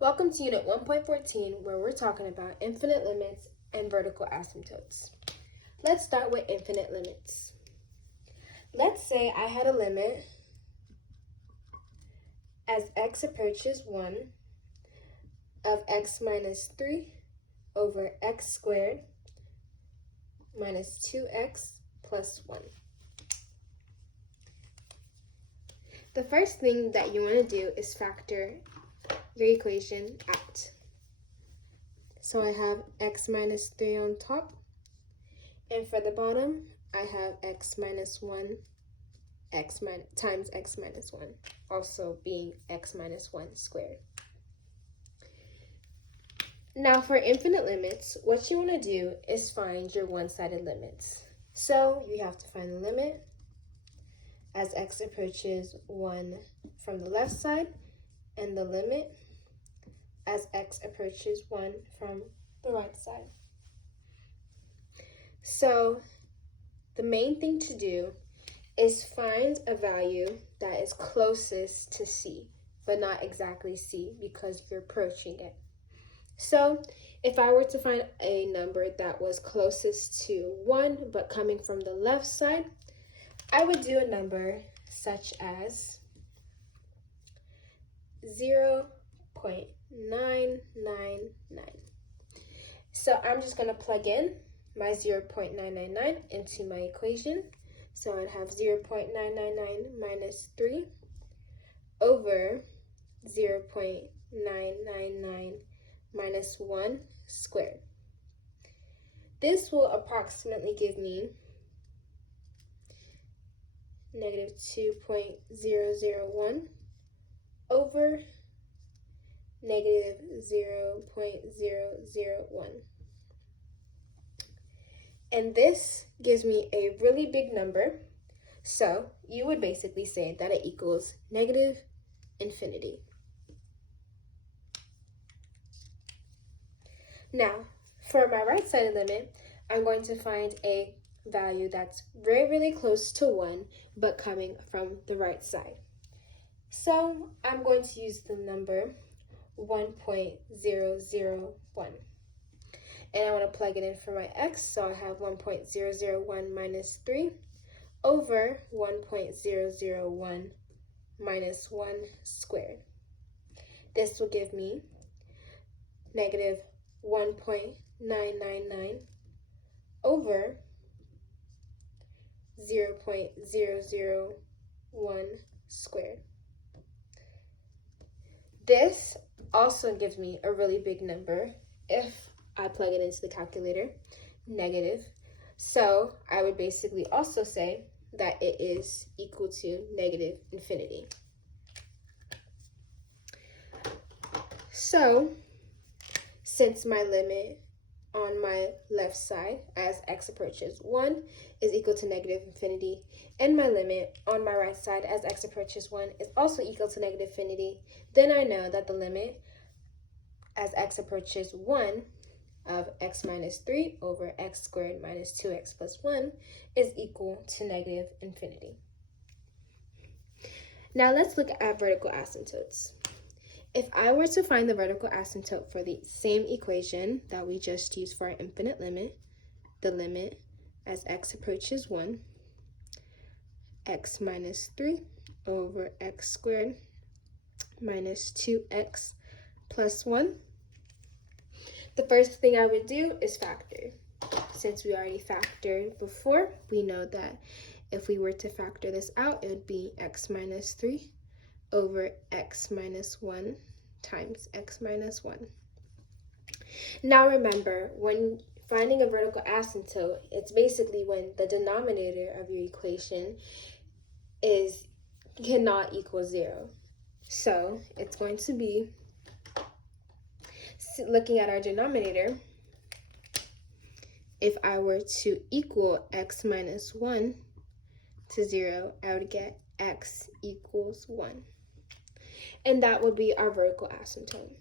Welcome to Unit 1.14, where we're talking about infinite limits and vertical asymptotes. Let's start with infinite limits. Let's say I had a limit as x approaches 1 of x minus 3 over x squared minus 2x plus 1. The first thing that you want to do is factor your equation out. So I have x minus 3 on top, and for the bottom, I have x minus 1 times x minus 1, also being x minus 1 squared. Now for infinite limits, what you want to do is find your one-sided limits. So you have to find the limit as x approaches 1 from the left side, and the limit as x approaches 1 from the right side. So the main thing to do is find a value that is closest to c, but not exactly c because you're approaching it. So if I were to find a number that was closest to 1 but coming from the left side, I would do a number such as 0.999. So I'm just going to plug in my 0.999 into my equation. So I'd have 0.999 minus 3 over 0.999 minus 1 squared. This will approximately give me negative 2.001 over negative 0.001. And this gives me a really big number, so you would basically say that it equals negative infinity. Now, for my right-sided limit, I'm going to find a value that's really close to 1, but coming from the right side. So I'm going to use the number 1.001. And I want to plug it in for my x, so I have 1.001 minus 3 over 1.001 minus 1 squared. This will give me negative 1.999 over 0.001 squared. This also gives me a really big number if I plug it into the calculator, negative. So I would basically also say that it is equal to negative infinity. So since my limit on my left side as x approaches 1 is equal to negative infinity, and my limit on my right side as x approaches 1 is also equal to negative infinity, then I know that the limit as x approaches 1 of x minus 3 over x squared minus 2x plus 1 is equal to negative infinity. Now let's look at vertical asymptotes. If I were to find the vertical asymptote for the same equation that we just used for our infinite limit, the limit as x approaches 1, x minus 3 over x squared minus 2x plus 1, the first thing I would do is factor. Since we already factored before, we know that if we were to factor this out, it would be x minus 3 over x minus 1 times x minus 1. Now remember, when finding a vertical asymptote, it's basically when the denominator of your equation cannot equal 0. So it's going to be, looking at our denominator, if I were to equal x minus 1 to 0, I would get x equals 1. And that would be our vertical asymptote.